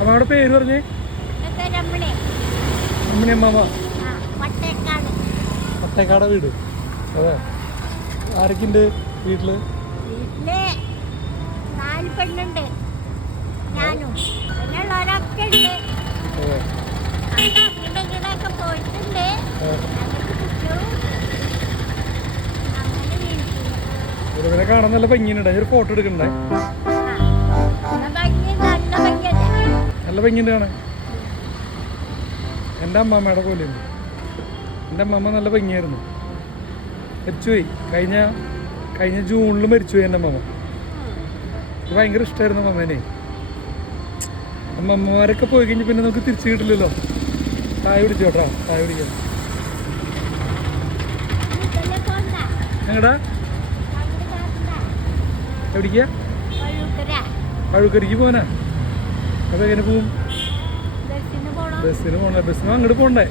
അമ്മയുടെ പേര് പറഞ്ഞേ? അമ്മണി അമ്മാമ. പട്ടേക്കാട് വീട്. അതെ. ആരൊക്കെയുണ്ട് വീട്ടില്? വീട്ടില് 4 പെണ്ണുണ്ട്, ഞാനും. പിന്നെയുള്ളവരൊക്കെ ഉണ്ട്. അങ്ങോട്ടൊക്കെ പോയിട്ടുണ്ട്. ഇവരെ കാണാൻ നല്ല ഭംഗിയുണ്ട്. ഒരു ഫോട്ടോ എടുക്കണ്ടേ? നല്ല ഭംഗിയുണ്ട് കാണാൻ. എൻ്റെ അമ്മാമ്മയുടെ പോലെയുണ്ട്. എൻ്റെ അമ്മമ്മ നല്ല ഭംഗിയായിരുന്നു. മരിച്ചുപോയി. കഴിഞ്ഞ ജൂണിൽ മരിച്ചുപോയി എൻ്റെ അമ്മമ്മ. ഭയങ്കര ഇഷ്ടമായിരുന്നു അമ്മമ്മേനെ. അമ്മമ്മമാരൊക്കെ പോയി കഴിഞ്ഞ് പിന്നെ നമുക്ക് തിരിച്ചു കിട്ടില്ലല്ലോ. ചായ പിടിച്ചോട്ടാ, ചായ പിടിക്കാം. എങ്ങടാ? എവിടേക്കാ? പഴുക്കരിക്ക് പോനാ? അപ്പൊ എങ്ങനെ പോവും? ബസ്സിന് പോണേ. ബസ്സിന് അങ്ങോട്ട് പോണ്ടേ?